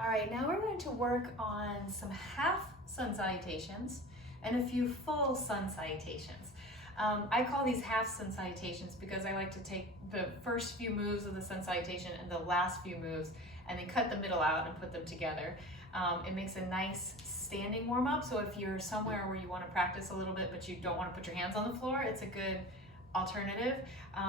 All right, now we're going to work on some half sun salutations and a few full sun salutations. I call these half sun salutations because I like to take the first few moves of the sun salutation and the last few moves and then cut the middle out and put them together. It makes a nice standing warm up, so if you're somewhere where you want to practice a little bit but you don't want to put your hands on the floor, it's a good alternative.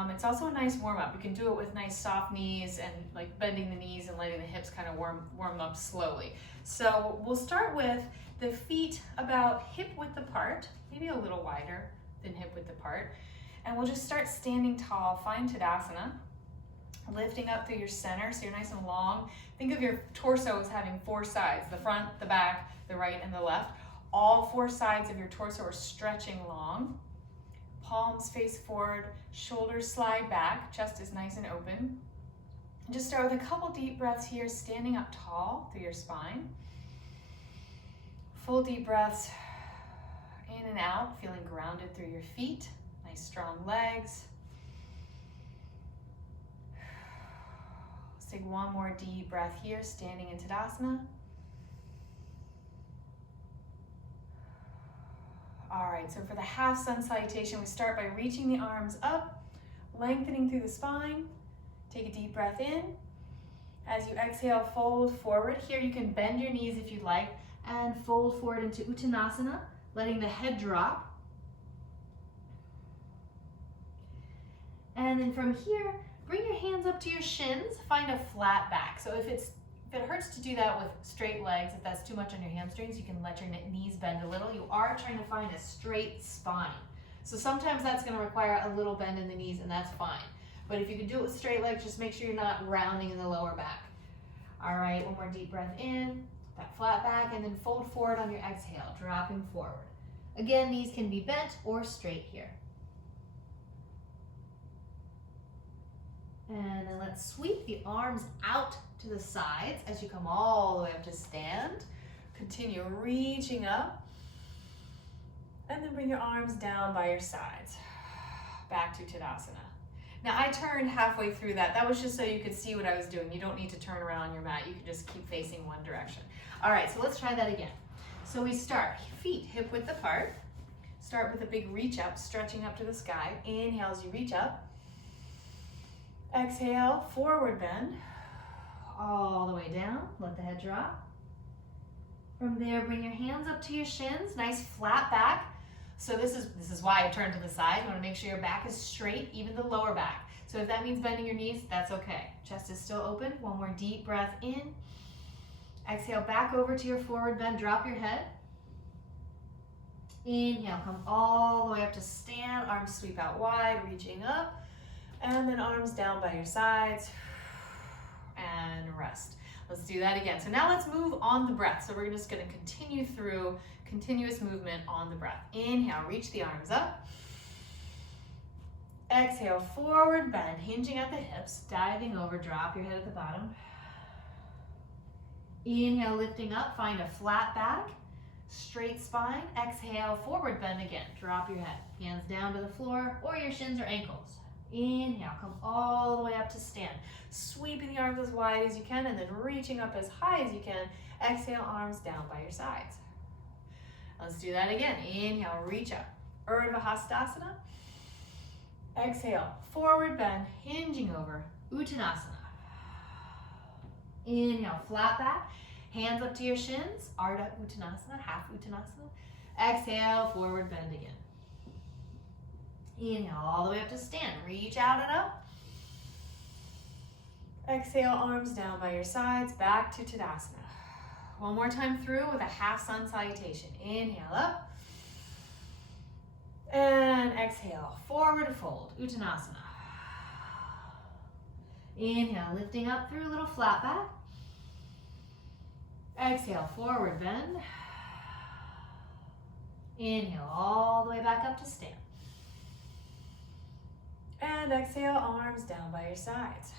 It's also a nice warm up. You can do it with nice soft knees and like bending the knees and letting the hips kind of warm up slowly. So we'll start with the feet about hip width apart, maybe a little wider than hip width apart. And we'll just start standing tall, find Tadasana, lifting up through your center so you're nice and long. Think of your torso as having four sides, the front, the back, the right, and the left. All four sides of your torso are stretching long. Palms face forward, shoulders slide back, chest is nice and open. Just start with a couple deep breaths here, standing up tall through your spine. Full deep breaths in and out, feeling grounded through your feet. Nice strong legs. Let's take one more deep breath here, standing in Tadasana. All right, so for the half sun salutation, we start by reaching the arms up, lengthening through the spine. Take a deep breath in. As you exhale, fold forward. Here you can bend your knees if you'd like and fold forward into Uttanasana, letting the head drop. And then from here, bring your hands up to your shins, find a flat back. So if it hurts to do that with straight legs, if that's too much on your hamstrings, you can let your knees bend a little. You are trying to find a straight spine. So sometimes that's going to require a little bend in the knees, and that's fine. But if you can do it with straight legs, just make sure you're not rounding in the lower back. All right, one more deep breath in, that flat back, and then fold forward on your exhale, dropping forward. Again, knees can be bent or straight here. And then let's sweep the arms out to the sides as you come all the way up to stand. Continue reaching up. And then bring your arms down by your sides. Back to Tadasana. Now I turned halfway through that. That was just so you could see what I was doing. You don't need to turn around on your mat. You can just keep facing one direction. All right, so let's try that again. So we start feet hip width apart. Start with a big reach up, stretching up to the sky. Inhale as you reach up. Exhale, forward bend, all the way down, let the head drop. From there, bring your hands up to your shins, nice flat back. So this is why I turn to the side. You want to make sure your back is straight, even the lower back. So if that means bending your knees, that's okay. Chest is still open. One more deep breath in. Exhale, back over to your forward bend, drop your head. Inhale, come all the way up to stand, arms sweep out wide, reaching up. And then arms down by your sides and rest. Let's do that again. So now let's move on the breath. So we're just going to continue through continuous movement on the breath. Inhale, reach the arms up. Exhale, forward bend, hinging at the hips, diving over, drop your head at the bottom. Inhale, lifting up, find a flat back, straight spine. Exhale, forward bend again, drop your head. Hands down to the floor or your shins or ankles. Inhale, come all the way up to stand. Sweeping the arms as wide as you can and then reaching up as high as you can. Exhale, arms down by your sides. Let's do that again. Inhale, reach up. Urdhva Hastasana. Exhale, forward bend, hinging over, Uttanasana. Inhale, flat back, hands up to your shins, Ardha Uttanasana, half Uttanasana. Exhale, forward bend again. Inhale, all the way up to stand. Reach out and up. Exhale, arms down by your sides, back to Tadasana. One more time through with a half sun salutation. Inhale up. And exhale, forward fold, Uttanasana. Inhale, lifting up through a little flat back. Exhale, forward bend. Inhale, all the way back up to stand. And exhale, arms down by your sides.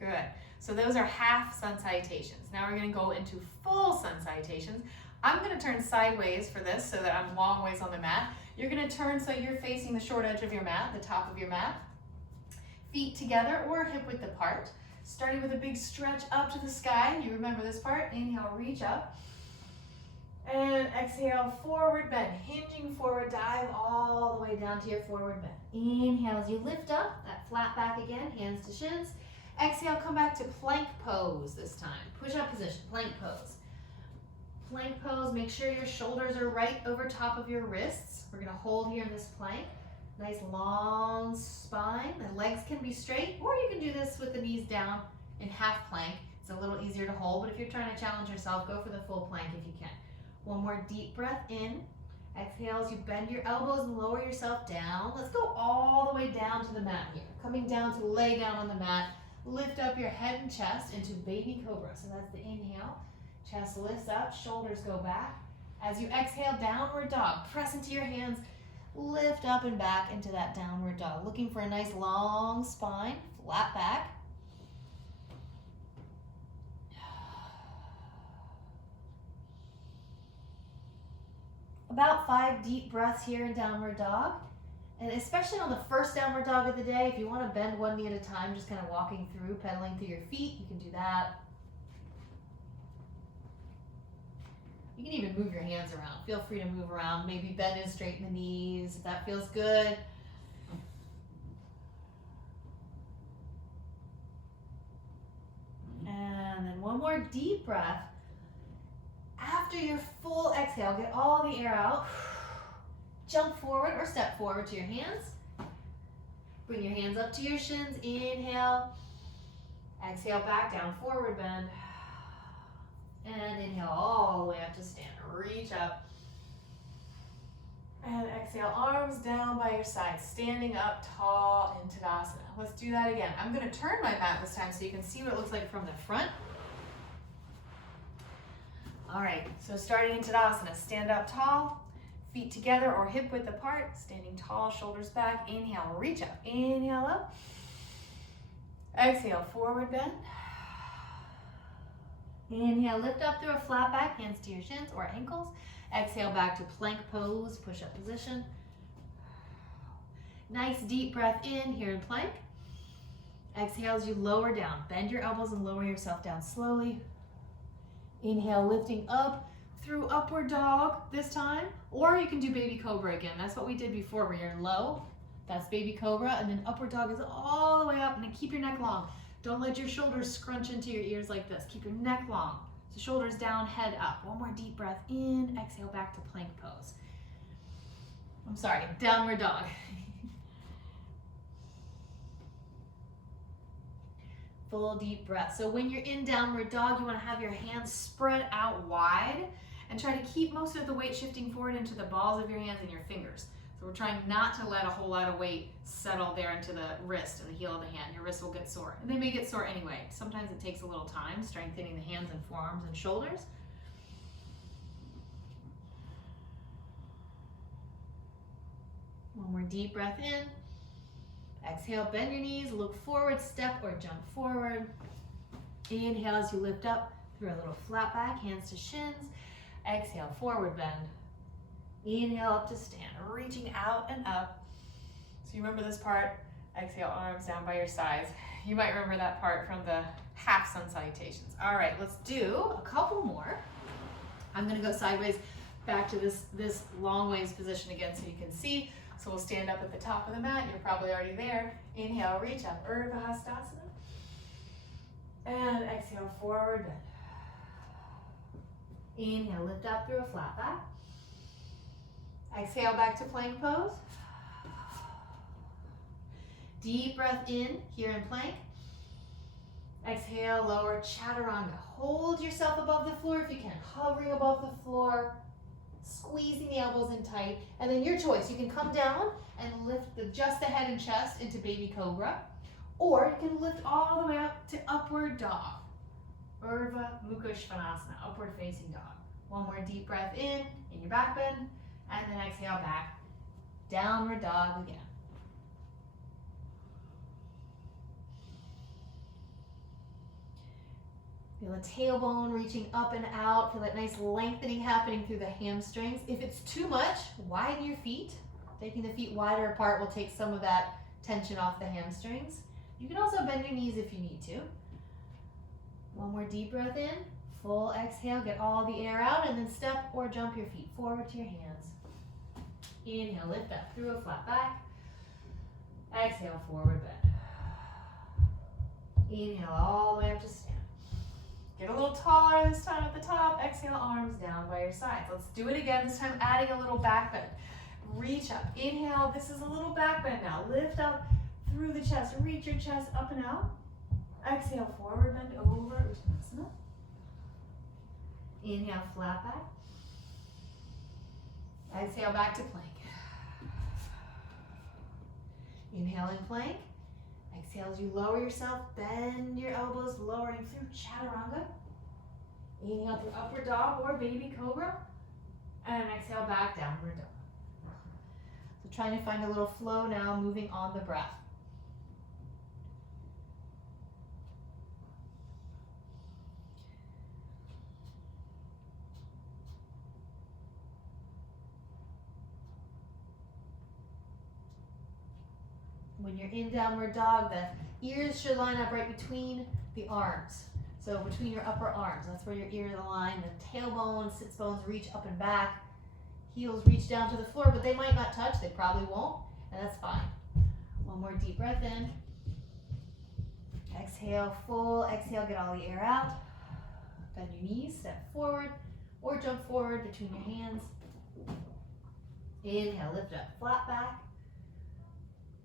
Good. So those are half sun salutations. Now we're going to go into full sun salutations. I'm going to turn sideways for this so that I'm long ways on the mat. You're going to turn so you're facing the short edge of your mat, the top of your mat. Feet together or hip width apart. Starting with a big stretch up to the sky. You remember this part. Inhale, reach up. And exhale, forward bend. Hinging forward, dive all the way down to your forward bend. Inhale as you lift up, that flat back again, hands to shins. Exhale, come back to plank pose this time. Push-up position, plank pose. Plank pose, make sure your shoulders are right over top of your wrists. We're gonna hold here in this plank. Nice long spine. The legs can be straight, or you can do this with the knees down in half plank. It's a little easier to hold, but if you're trying to challenge yourself, go for the full plank if you can. One more deep breath in. Exhale as you bend your elbows and lower yourself down. Let's go all the way down to the mat here. Coming down to lay down on the mat. Lift up your head and chest into baby cobra. So that's the inhale. Chest lifts up, shoulders go back. As you exhale, downward dog. Press into your hands, lift up and back into that downward dog. Looking for a nice long spine, flat back. About 5 deep breaths here in downward dog. And especially on the first downward dog of the day, if you want to bend one knee at a time, just kind of walking through, pedaling through your feet, you can do that. You can even move your hands around. Feel free to move around. Maybe bend and straighten the knees if that feels good. And then one more deep breath. After your full exhale, get all the air out. Jump forward or step forward to your hands. Bring your hands up to your shins. Inhale. Exhale back down, forward bend. And inhale all the way up to stand. Reach up. And exhale, arms down by your side, standing up tall in Tadasana. Let's do that again. I'm going to turn my mat this time so you can see what it looks like from the front. All right, so starting in Tadasana, stand up tall, feet together or hip width apart, standing tall, shoulders back. Inhale, reach up. Inhale up. Exhale, forward bend. Inhale, lift up through a flat back, hands to your shins or ankles. Exhale, back to plank pose, push-up position. Nice deep breath in here in plank. Exhale as you lower down. Bend your elbows and lower yourself down slowly. Inhale, lifting up through upward dog this time. Or you can do baby cobra again. That's what we did before, where you're low. That's baby cobra. And then upward dog is all the way up. And then keep your neck long. Don't let your shoulders scrunch into your ears like this. Keep your neck long. So shoulders down, head up. One more deep breath in. Exhale back to plank pose. I'm sorry, downward dog. Full deep breath. So when you're in downward dog, you want to have your hands spread out wide and try to keep most of the weight shifting forward into the balls of your hands and your fingers. So we're trying not to let a whole lot of weight settle there into the wrist and the heel of the hand. Your wrist will get sore. And they may get sore anyway. Sometimes it takes a little time, strengthening the hands and forearms and shoulders. One more deep breath in. Exhale, bend your knees, look forward, step or jump forward. Inhale as you lift up through a little flat back, hands to shins. Exhale, forward bend. Inhale up to stand, reaching out and up. So you remember this part, exhale, arms down by your sides. You might remember that part from the half sun salutations. All right, let's do a couple more. I'm gonna go sideways back to this long ways position again so you can see. So we'll stand up at the top of the mat. You're probably already there. Inhale, reach up, Urdhva Hastasana. And exhale, forward bend. Inhale, lift up through a flat back. Exhale back to plank pose. Deep breath in here in plank. Exhale, lower chaturanga. Hold yourself above the floor if you can. Hovering above the floor, squeezing the elbows in tight. And then your choice. You can come down and lift just the head and chest into baby cobra. Or you can lift all the way up to upward dog. Urdhva Mukha Svanasana, upward facing dog. One more deep breath in your back bend. And then exhale back, downward dog again. Feel a tailbone reaching up and out. Feel that nice lengthening happening through the hamstrings. If it's too much, widen your feet. Taking the feet wider apart will take some of that tension off the hamstrings. You can also bend your knees if you need to. One more deep breath in. Full exhale, get all the air out, and then step or jump your feet forward to your hands. Inhale, lift up through a flat back. Exhale, forward bend. Inhale, all the way up to stand. Get a little taller this time at the top. Exhale, arms down by your sides. Let's do it again, this time adding a little back bend. Reach up. Inhale, this is a little back bend now. Lift up through the chest. Reach your chest up and out. Exhale, forward bend over Uttanasana. Inhale, flat back. Exhale, back to plank. Inhale in plank. Exhale as you lower yourself, bend your elbows, lowering through chaturanga. Inhale through upward dog or baby cobra. And exhale back, downward dog. So trying to find a little flow now, moving on the breath. When you're in downward dog, the ears should line up right between the arms. So between your upper arms, that's where your ears align. The tailbone, sits bones reach up and back. Heels reach down to the floor, but they might not touch. They probably won't, and that's fine. One more deep breath in. Exhale, full exhale, get all the air out. Bend your knees, step forward, or jump forward between your hands. Inhale, lift up, flat back.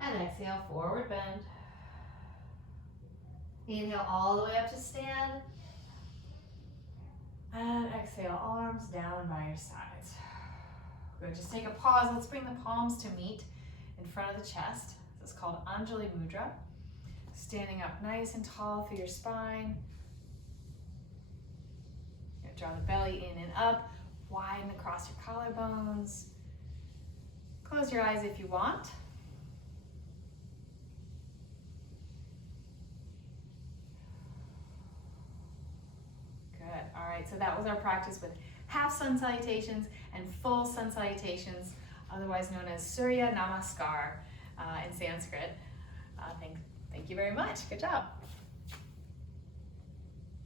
And exhale, forward bend. Inhale all the way up to stand. And exhale, arms down by your sides. Good, just take a pause. Let's bring the palms to meet in front of the chest. This is called Anjali Mudra. Standing up nice and tall through your spine. You're gonna draw the belly in and up. Widen across your collarbones. Close your eyes if you want. All right, so that was our practice with half sun salutations and full sun salutations, otherwise known as Surya Namaskar in Sanskrit. Thank you very much. Good job.